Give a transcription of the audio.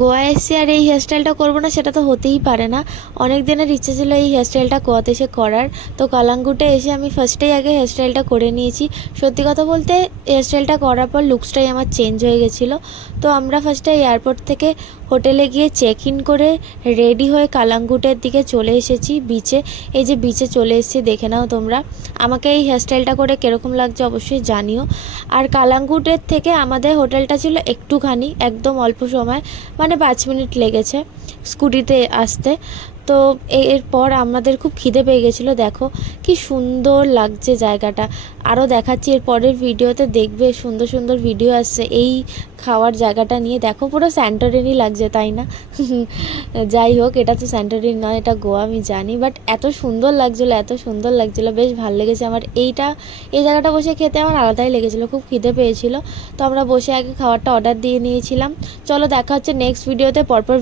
গোয়া এসছি আর এই হেয়ারস্টাইলটা করবো না সেটা তো হতেই পারে না। অনেক দিনের ইচ্ছে ছিল এই হেয়ারস্টাইলটা গোয়াতে এসে করার। তো কালাঙ্গুটে এসে আমি ফার্স্টেই আগে হেয়ারস্টাইলটা করে নিয়েছি। সত্যি কথা বলতে হেয়ারস্টাইলটা করার পর লুকসটাই আমার চেঞ্জ হয়ে গেছিলো। তো আমরা ফার্স্টে এয়ারপোর্ট থেকে হোটেলে গিয়ে চেক ইন করে রেডি হয়ে কালাঙ্গুটের দিকে চলে এসেছি বিচে। এই যে বিচে চলে এসেছি, দেখে নাও তোমরা। আমাকে এই হেয়ারস্টাইলটা করে কীরকম লাগছে অবশ্যই জানিও। আর কালাঙ্গুটের থেকে আমাদের হোটেলটা ছিল একটুখানি, একদম অল্প সময়, মানে 5 মিনিট লেগেছে স্কুটিতে আসতে। তো এরপর আমাদের খুব খিদে পেয়ে গেছিলো। দেখো কি সুন্দর লাগছে জায়গাটা। আরও দেখাচ্ছি এর পরের ভিডিওতে, দেখবে সুন্দর সুন্দর ভিডিও আসছে এই খাওয়ার জায়গাটা নিয়ে। দেখো পুরো স্যান্টোরিনি লাগছে, তাই না? যাই হোক, এটা তো স্যান্টোরিনি নয়, এটা গোয়া আমি জানি, বাট এত সুন্দর লাগছিলো, এত সুন্দর লাগছিলো, বেশ ভালো লেগেছে আমার। এই জায়গাটা বসে খেতে আমার আলাদাই লেগেছিলো, খুব খিদে পেয়েছিলো। তো আমরা বসে আগে খাবারটা অর্ডার দিয়ে নিয়েছিলাম। চলো দেখা হচ্ছে নেক্সট ভিডিওতে পরপর।